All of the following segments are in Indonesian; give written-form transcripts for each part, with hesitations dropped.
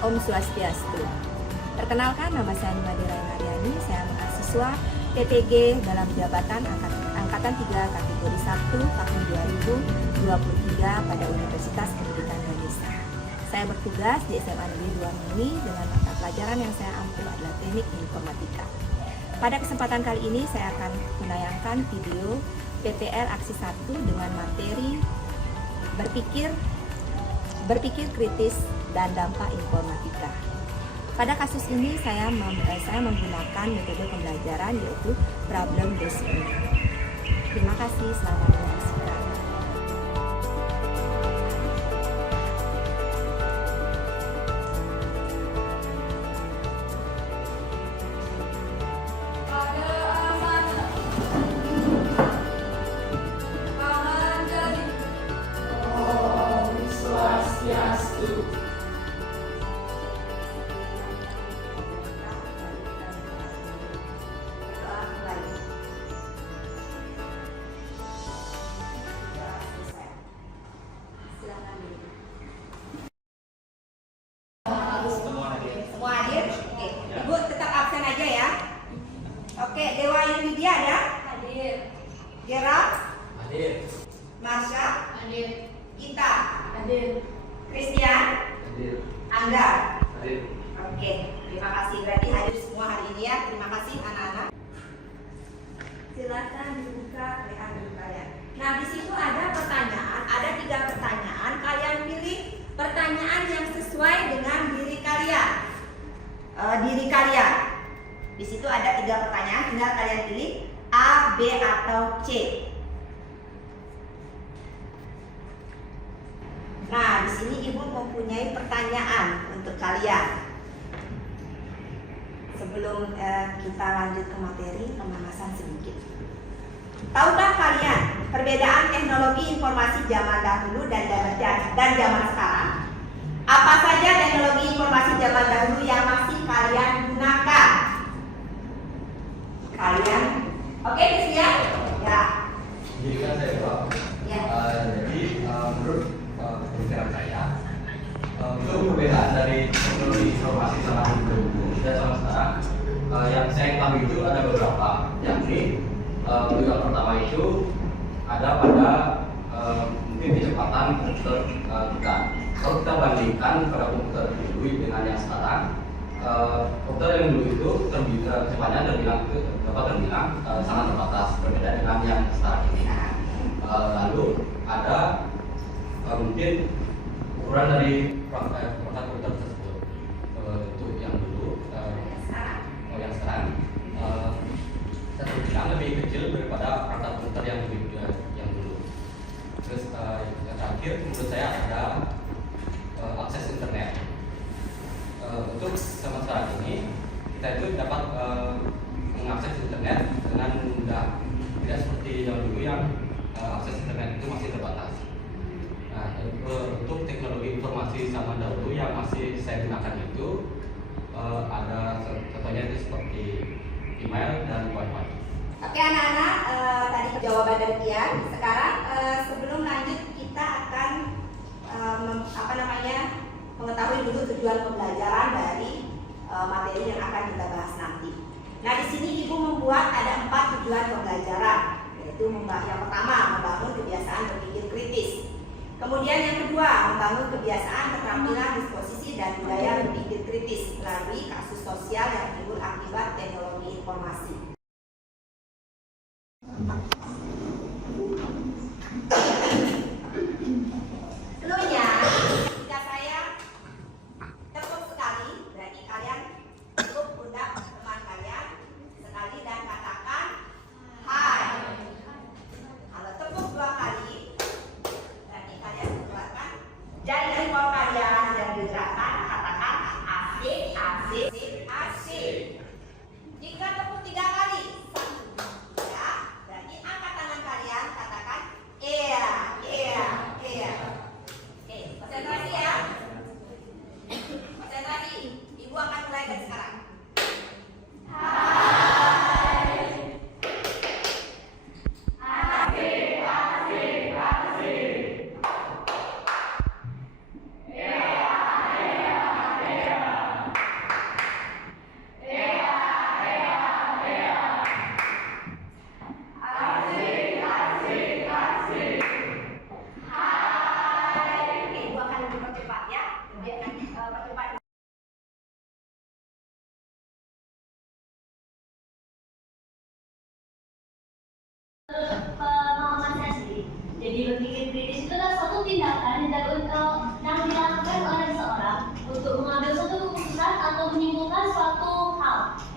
Om Swastiastu. Perkenalkan, nama saya Madira Haryani, saya mahasiswa PTG dalam jabatan Angkatan 3 kategori 1 tahun 2023 pada Universitas Pendidikan Indonesia. Saya bertugas di SMA Negeri 2 Mini dengan mata pelajaran yang saya ambil adalah Teknik Informatika. Pada kesempatan kali ini saya akan menayangkan video PTL Aksi 1 dengan materi berpikir kritis dan dampak informatika. Pada kasus ini saya menggunakan metode pembelajaran yaitu problem based learning. Terima kasih, selamat menyaksikan. Semua hadir? Oke. Ibu tetap absen aja ya. Oke, Dewa Yulidia ada? Hadir. Gerald? Hadir. Marsha? Hadir. Gita? Hadir. Christian? Hadir. Angga? Hadir. Oke, terima kasih. Berarti hadir semua hari ini ya. Terima kasih anak-anak. Silakan dibuka WA group kalian. Nah, di situ ada pertanyaan, ada 3 pertanyaan. Kalian pilih pertanyaan yang sesuai dengan diri kalian. Di situ ada 3 pertanyaan, tinggal kalian pilih A, B atau C. Nah, di sini Ibu mempunyai pertanyaan untuk kalian. Sebelum kita lanjut ke materi, pemanasan sedikit. Tahukah kalian perbedaan teknologi informasi zaman dahulu dan zaman sekarang? Apa saja teknologi informasi zaman dahulu yang masih kalian gunakan? Kalian, oke, Christian? Ya. Jadi kan saya jawab. Ya. Jadi menurut pemikiran saya, untuk perbedaan dari teknologi informasi zaman dahulu dan zaman sekarang, yang saya ketahui itu ada beberapa, yakni yang pertama itu ada pada mungkin kecepatan komputer kita. Kalau kita bandingkan pada komputer dulu dengan yang sekarang, komputer yang dulu itu kecepatannya dapat terbilang sangat terbatas, berbeda dengan yang sekarang ini. Lalu ada mungkin ukuran dari perangkat komputer tersebut. Untuk yang dulu, yang sekarang terbilang lebih kecil daripada perangkat komputer yang dulu. Terus yang terakhir menurut saya ada akses internet. Untuk zaman sekarang ini kita itu dapat mengakses internet dengan mudah, tidak seperti yang dulu yang akses internet itu masih terbatas. Nah, untuk teknologi informasi zaman dahulu yang masih saya gunakan itu ada contohnya itu seperti email dan wifi. Oke anak-anak, tadi jawaban dari Tian. Sekarang sebelum lanjut kita akan mengetahui dulu tujuan pembelajaran dari materi yang akan kita bahas nanti. Nah, di sini Ibu membuat ada 4 tujuan pembelajaran, yaitu yang pertama membangun kebiasaan berpikir kritis. Kemudian yang kedua membangun kebiasaan keterampilan disposisi dan budaya berpikir kritis melalui kasus sosial yang timbul akibat teknologi informasi. Cluenya, jika saya tepuk sekali, berarti kalian cukup undang teman kalian sekali dan katakan hai. Kalau tepuk 2 kali, berarti kalian mengeluarkan jari bawah kalian dan digerakkan, katakan asik, asik, asik.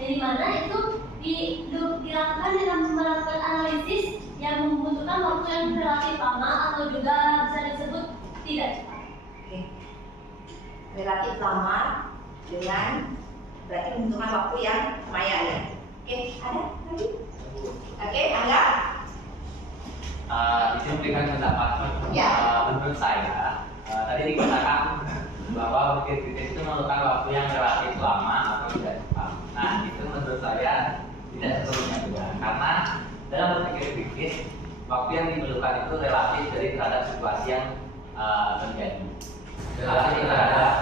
Dari mana itu dilakukan dengan melakukan analisis yang membutuhkan waktu yang relatif lama atau juga bisa disebut tidak cepat. Oke. Relatif lama dengan berarti membutuhkan waktu yang lumayan ya. Oke, ada lagi? Oke, Angga? Ini memberikan pendapat. Ya. Menurut saya, tadi dikatakan bahwa berpikir kritis itu memerlukan waktu yang relatif lama atau tidak cepat. Nah, itu menurut saya tidak sepenuhnya benar, karena dalam berpikir kritis, waktu yang diperlukan itu relatif dari terhadap situasi yang terjadi. Relatif terhadap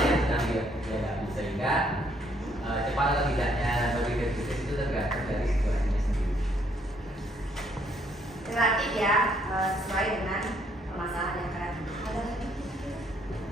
yang sedang dihadapi, sehingga cepat atau tidaknya berpikir kritis itu tergantung dari situasinya sendiri. Relatif ya, sesuai dengan permasalahan yang akan ada.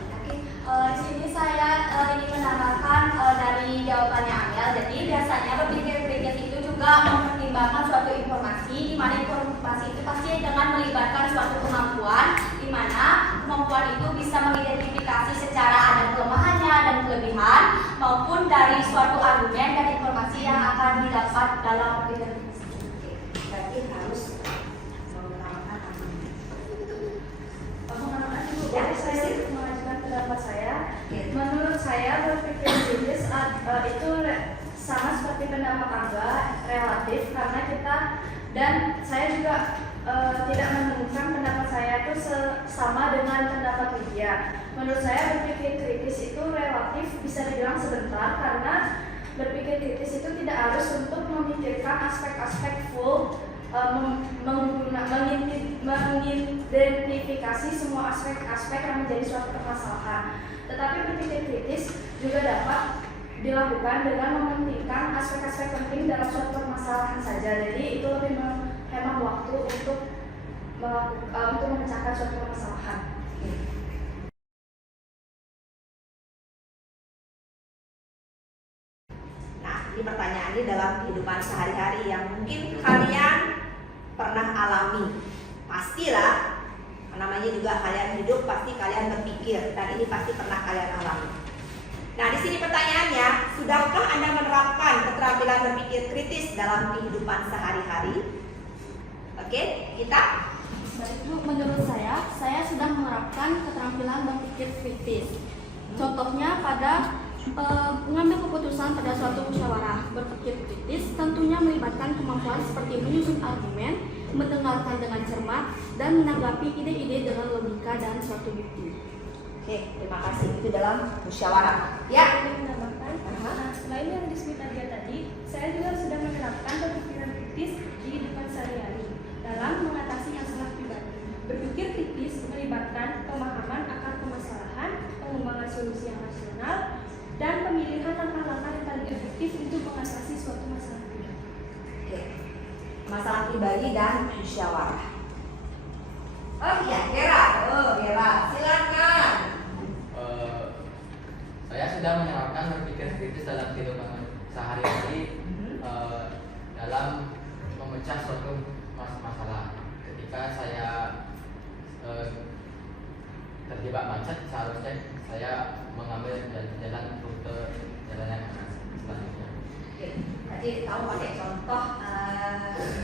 Oke, Di sini saya ingin menambahkan dari jawabannya Amel. Jadi biasanya berpikir kritis itu juga mempertimbangkan suatu informasi, di mana informasi itu pasti dengan melibatkan suatu kemampuan, di mana kemampuan itu bisa mengidentifikasi secara ada kelemahannya dan kelebihan, maupun dari suatu argumen dan informasi yang akan didapat dalam berpikir kritis. Oke, berarti harus menggunakan argumen. Mengenai itu, Ya, saya mengajukan pendapat saya. Oke. Menurut saya berpikir kritis itu sama seperti pendapat Angga, relatif karena kita dan saya juga tidak menemukan pendapat saya itu sama dengan pendapat Lydia. Menurut saya berpikir kritis itu relatif bisa dibilang sebentar karena berpikir kritis itu tidak harus untuk memikirkan aspek-aspek full, mengidentifikasi semua aspek-aspek yang menjadi suatu permasalahan. Tetapi berpikir kritis juga dapat dilakukan dengan mementingkan aspek-aspek penting dalam suatu permasalahan saja. Jadi itu lebih menghemat waktu untuk memecahkan suatu permasalahan. Nah, ini pertanyaan ini dalam kehidupan sehari-hari yang mungkin kalian pernah alami. Pastilah, namanya juga kalian hidup, pasti kalian berpikir, dan ini pasti pernah kalian alami. Nah, di sini pertanyaannya, sudahkah Anda menerapkan keterampilan berpikir kritis dalam kehidupan sehari-hari? Oke, kita? Menurut saya sudah menerapkan keterampilan berpikir kritis. Contohnya pada mengambil keputusan pada suatu musyawarah. Berpikir kritis tentunya melibatkan kemampuan seperti menyusun argumen, mendengarkan dengan cermat, dan menanggapi ide-ide dengan logika dan suatu bukti. Oke, terima kasih. Itu dalam musyawarah. Ya. Saya ingin menambahkan, selain yang disebut Nadia tadi, saya juga sudah menerapkan pemikiran kritis di kehidupan sehari-hari dalam mengatasi masalah pribadi. Berpikir kritis melibatkan pemahaman akan permasalahan, pengembangan solusi yang rasional, dan pemilihan langkah-langkah yang paling efektif untuk mengatasi suatu masalah pribadi. Oke. Masalah pribadi dan musyawarah. Oh iya, Gera. Gera, silakan. Saya sudah menerapkan berpikir kritis dalam kehidupan sehari-hari dalam memecah suatu masalah. Ketika saya terjebak macet, seharusnya saya mengambil jalan rute jalan yang selanjutnya. Oke, tadi kamu pakai contoh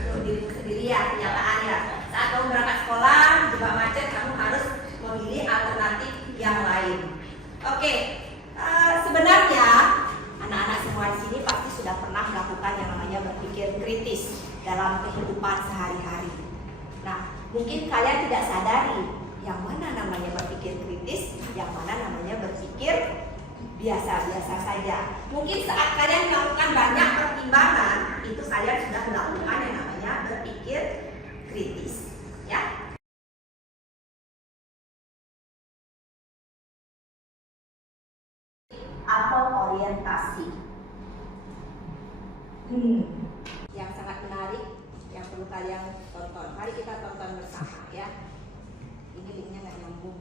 untuk dirimu sendiri ya, kenyataan ya. Saat kamu berangkat sekolah, jebak macet, kamu harus memilih alternatif yang lain. Oke, sebenarnya anak-anak semua di sini pasti sudah pernah melakukan yang namanya berpikir kritis dalam kehidupan sehari-hari. Nah, mungkin kalian tidak sadari yang mana namanya berpikir kritis, yang mana namanya berpikir biasa-biasa saja. Mungkin saat kalian melakukan banyak pertimbangan, itu kalian sudah melakukan yang namanya berpikir kritis, ya. Apel orientasi. Yang sangat menarik, yang perlu kalian tonton. Mari kita tonton bersama ya. Ini linknya nggak nyambung.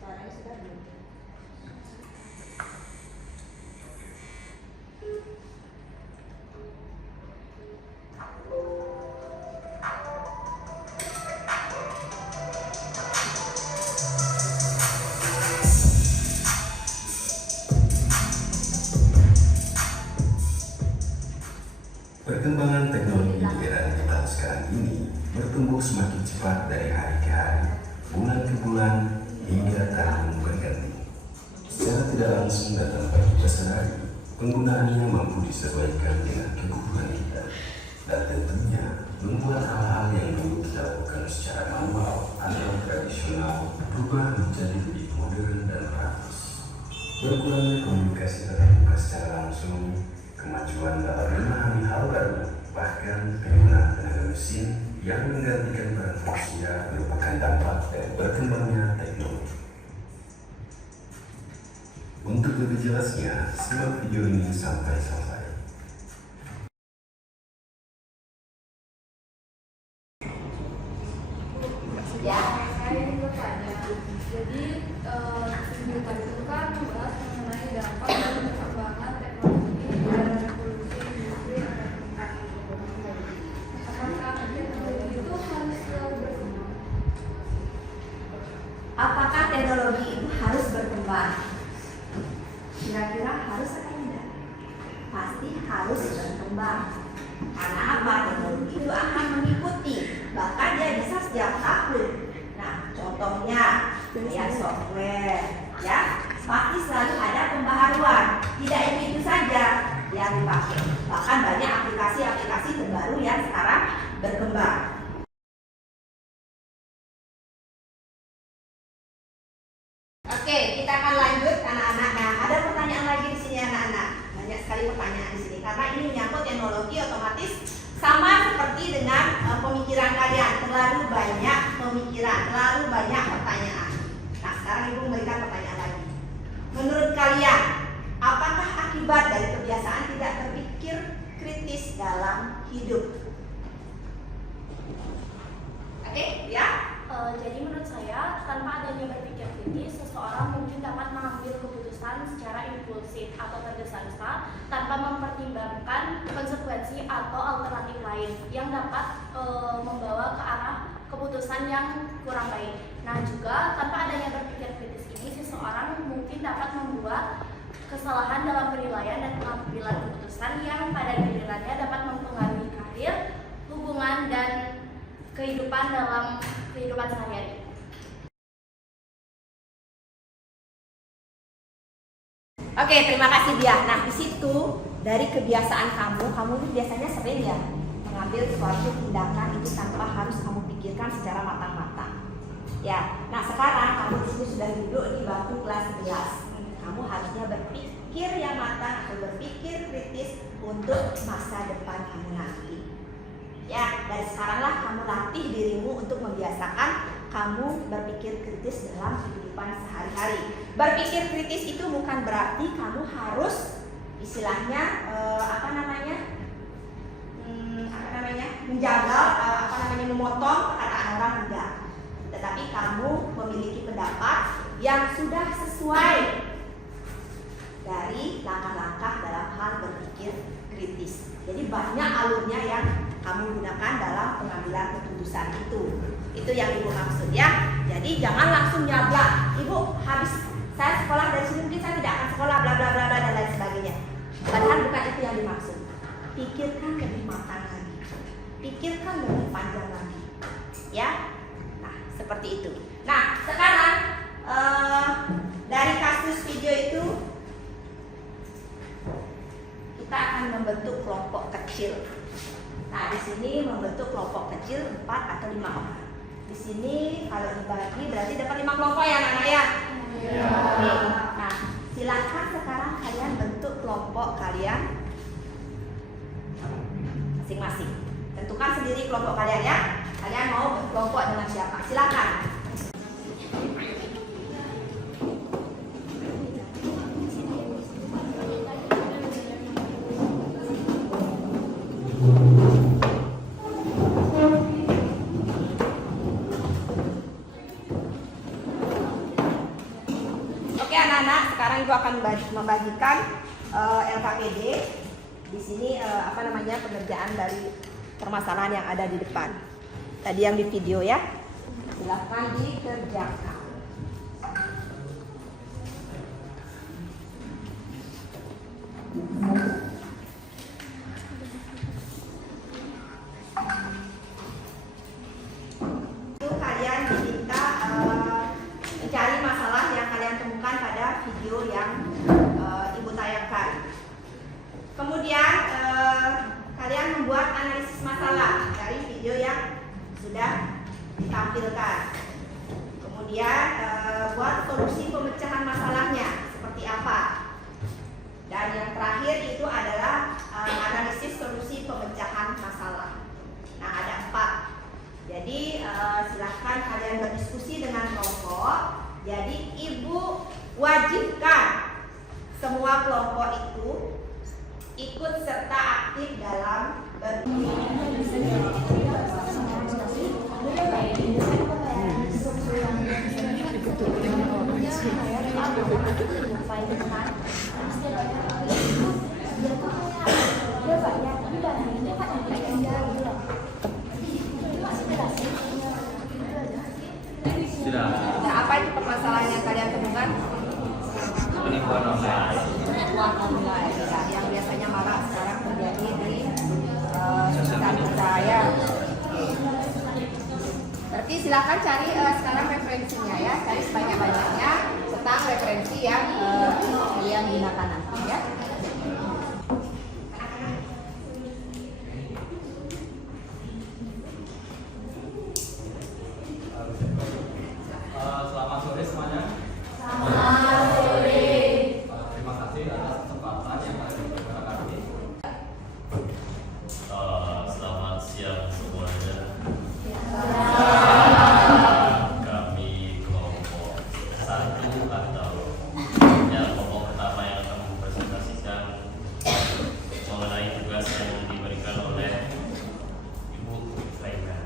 Suaranya sudah belum? bertumbuh semakin cepat dari hari ke hari, bulan ke bulan, hingga tahun berganti. Secara tidak langsung dan tanpa kita sadari, penggunaannya mampu disesuaikan dengan kebutuhan kita, dan tentunya membuat hal-hal yang dulu kita lakukan secara manual atau tradisional berubah menjadi lebih modern dan praktis. Berkurangnya komunikasi tatap muka secara langsung, kemajuan dalam memahami hal baru, bahkan penggunaan tenaga mesin yang menggantikan peran manusia merupakan dampak dari berkembangnya teknologi. Untuk lebih jelasnya, simak video ini sampai selesai. Ya, Saya ingin bertanya, jadi video tadi itu kan membahas mengenai dampak dan perkembangan teknologi dan revolusi industri 4.0. Apakah teknologi itu harus selalu berkembang? apakah teknologi itu harus berkembang? Kira-kira harus atau tidak? Pasti harus berkembang. Karena apa? Teknologi itu akan mengikuti, bahkan dia bisa setiap tahun. Nah, contohnya kayak software, ya, pasti selalu ada pembaharuan. Tidak itu saja yang dipakai, bahkan banyak aplikasi-aplikasi terbaru yang sekarang berkembang. Oke, kita akan lanjut anak-anak. Nah, ada pertanyaan lagi di sini anak-anak. Banyak sekali pertanyaan di sini karena ini menyangkut teknologi, otomatis sama seperti dengan pemikiran kalian. Terlalu banyak pemikiran, terlalu banyak pertanyaan. Nah, sekarang Ibu memberikan pertanyaan lagi. Menurut kalian, apakah akibat dari kebiasaan tidak berpikir kritis dalam hidup? Oke, ya? Jadi menurut saya, tanpa adanya berpikir kritis, seseorang mungkin dapat mengambil keputusan secara impulsif atau tergesa-gesa tanpa mempertimbangkan konsekuensi atau alternatif lain yang dapat membawa ke arah keputusan yang kurang baik. Nah, juga tanpa adanya berpikir kritis ini, seseorang mungkin dapat membuat kesalahan dalam penilaian dan pengambilan keputusan yang pada gilirannya dapat mempengaruhi karir, hubungan, dan kehidupan dalam kehidupan sehari-hari. Oke, terima kasih Dia. Nah, di situ dari kebiasaan kamu itu biasanya sering ya mengambil suatu tindakan itu tanpa harus kamu pikirkan secara matang-matang. Ya, nah sekarang kamu di sini sudah duduk di bangku kelas 11. Kamu harusnya berpikir yang matang atau berpikir kritis untuk masa depan kamu nanti. Ya, dari sekaranglah kamu latih dirimu untuk membiasakan kamu berpikir kritis dalam kehidupan sehari-hari. Berpikir kritis itu bukan berarti kamu harus istilahnya menjaga memotong perkataan orang, enggak. Tetapi kamu memiliki pendapat yang sudah sesuai dari langkah-langkah dalam hal berpikir kritis. Jadi banyak alurnya yang kamu gunakan dalam pengambilan keputusan itu. Itu yang Ibu maksud ya. Jadi jangan langsung nyablak. Ibu habis saya sekolah dari sini mungkin saya tidak akan sekolah bla bla bla dan lain sebagainya. Padahal bukan itu yang dimaksud. Pikirkan lebih matang lagi. Pikirkan lebih panjang lagi. Ya. Nah, seperti itu. Nah, sekarang dari kasus video itu kita akan membentuk kelompok kecil. Nah, di sini membentuk kelompok kecil 4 atau 5 orang. Di sini kalau dibagi berarti dapat 5 kelompok ya anak-anak ya? Ya. Oke. Nah, silakan sekarang kalian bentuk kelompok kalian masing-masing. Tentukan sendiri kelompok kalian ya. Kalian mau berkelompok dengan siapa? Silakan. Oke anak-anak, sekarang Ibu akan membagikan LKPD. Di sini pengerjaan dari permasalahan yang ada di depan. Tadi yang di video ya. Silakan dikerjakan. video yang Ibu tayangkan. Kemudian kalian membuat analisis masalah dari video yang sudah ditampilkan. Kemudian buat solusi pemecahan masalahnya seperti apa. Dan yang terakhir itu adalah analisis solusi pemecahan masalah. Nah, ada 4. Jadi silahkan kalian berdiskusi dengan kelompok. Jadi Ibu wajibkan semua kelompok itu ikut serta aktif dalam Sudah. Nah, apa itu permasalahan yang kalian temukan? Penipuan online. Penipuan online ya, yang biasanya marak sekarang terjadi di sosial media. Berarti silakan cari sekarang referensinya ya, cari sebanyak-banyaknya tentang referensi yang kalian gunakan nanti ya. Selamat sore semuanya. Selamat sore. Terima kasih atas kesempatan yang kalian berikan kami. Selamat siang semuanya. Kami kelompok 1 atau yang kelompok pertama yang akan mempresentasikan mengenai tugas yang diberikan oleh Ibu Raina.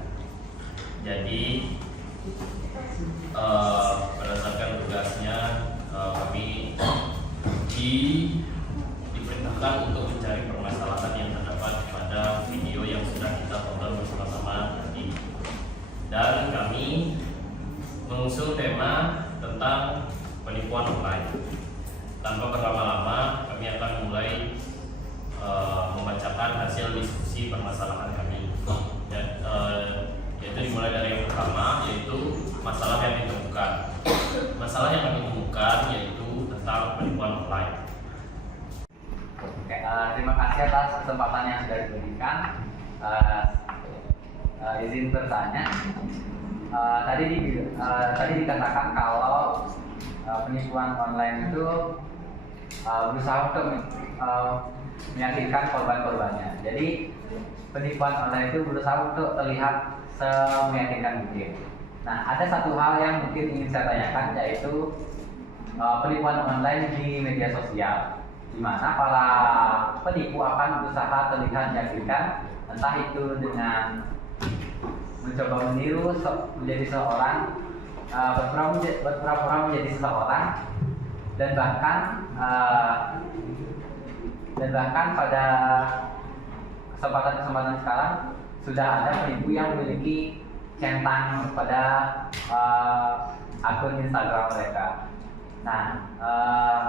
Jadi berdasarkan tugasnya kami diperintahkan untuk mencari permasalahan yang terdapat pada video yang sudah kita tonton bersama-sama tadi. Dan kami mengusung tema tentang penipuan online. Tanpa berlama-lama, kami akan mulai membacakan hasil diskusi permasalahan kami. Yaitu dimulai dari yang pertama, yaitu masalah yang ditemukan. Masalah yang kami temukan yaitu tentang penipuan online. Oke, terima kasih atas kesempatan yang sudah diberikan. Izin bertanya. Tadi dikatakan kalau penipuan online itu berusaha untuk meyakinkan korban-korbannya. Jadi penipuan online itu berusaha untuk terlihat semeyakinkan mungkin. Nah, ada satu hal yang mungkin ingin saya tanyakan, yaitu penipuan online di media sosial, di mana para penipu akan berusaha terlihat meyakinkan, entah itu dengan mencoba meniru menjadi seorang, berpura-pura menjadi seseorang, dan bahkan pada kesempatan sekarang sudah ada penipu yang memiliki centang pada akun Instagram mereka. Nah,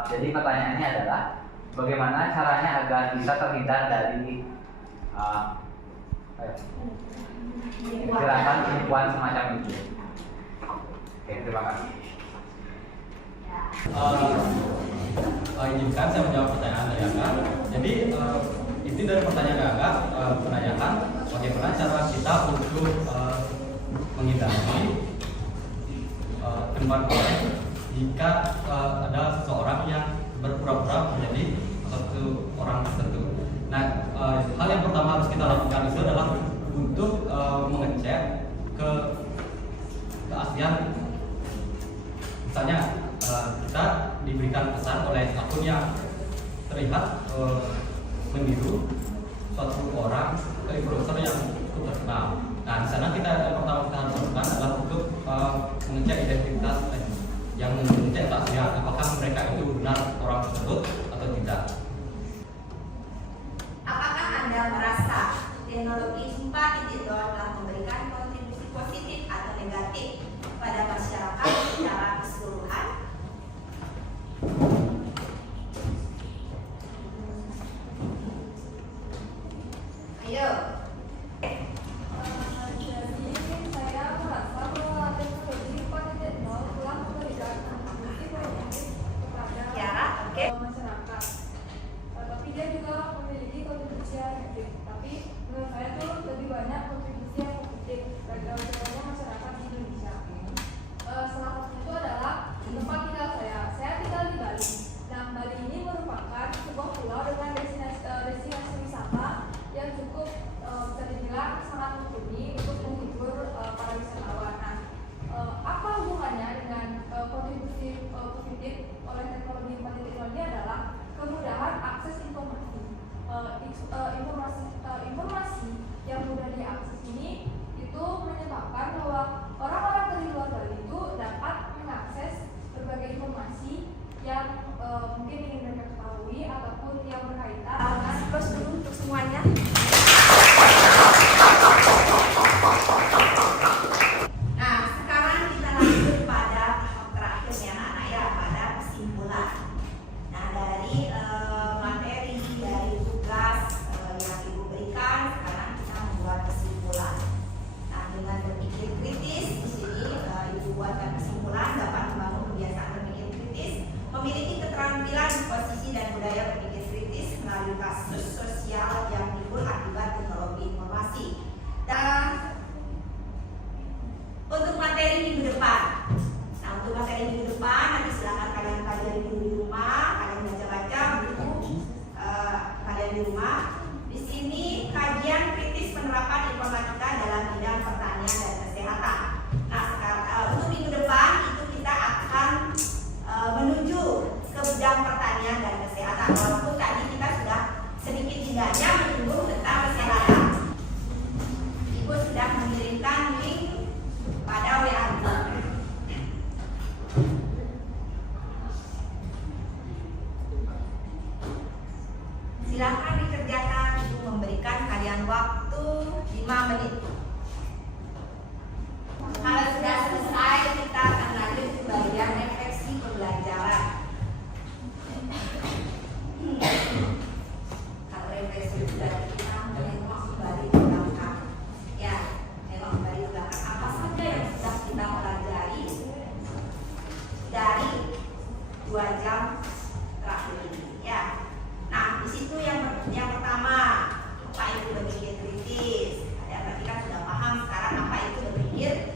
jadi pertanyaannya adalah bagaimana caranya agar bisa terhindar dari gerakan penipuan semacam itu. Oke, terima kasih. Izinkan saya menjawab pertanyaan dari Anda. Jadi inti dari pertanyaan Anda menanyakan bagaimana cara kita untuk menghindari penipuan online jika ada seseorang yang berpura-pura menjadi satu orang tertentu. Nah, hal yang pertama harus kita lakukan itu adalah untuk mengecek keaslian. Misalnya kita diberikan pesan oleh akun yang terlihat meniru suatu orang influencer yang cukup terkenal. Nah, di sana yang pertama kita harus lakukan adalah untuk mengecek identitas yang mengecek keaslian, apakah mereka itu benar orang tersebut atau tidak. Apakah Anda merasa teknologi 4.0 telah memberikan kontribusi positif atau negatif pada masyarakat secara keseluruhan? Ayo. Ya, budaya berpikir kritis melalui kasus sosial yang timbul akibat teknologi informasi. Dan untuk materi minggu depan, untuk materi minggu depan nanti silakan kalian pelajari dulu di rumah, kalian baca-baca buku kalian di rumah. Di sini kajian kritis penerapan informatika dalam bidang pertanian dan kesehatan. Nah, untuk minggu depan itu kita akan menuju ke bidang pertanian dan kesehatan. Walaupun tadi kita sudah sedikit tidaknya menyinggung tentang kesehatan. Ibu sudah mengirimkan link pada WA. Silakan dikerjakan, Ibu memberikan kalian waktu 5 menit. Kalau sudah selesai, kita akan lanjut ke bagian refleksi pembelajaran. Kalau refleksi sudah kita menengok kembali ke belakang. Ya, menengok kembali ke belakang. Apa saja yang sudah kita pelajari dari 2 jam terakhir ini? Ya. Nah, di situ yang pertama, apa itu berpikir kritis? Berarti kan sudah paham sekarang apa itu berpikir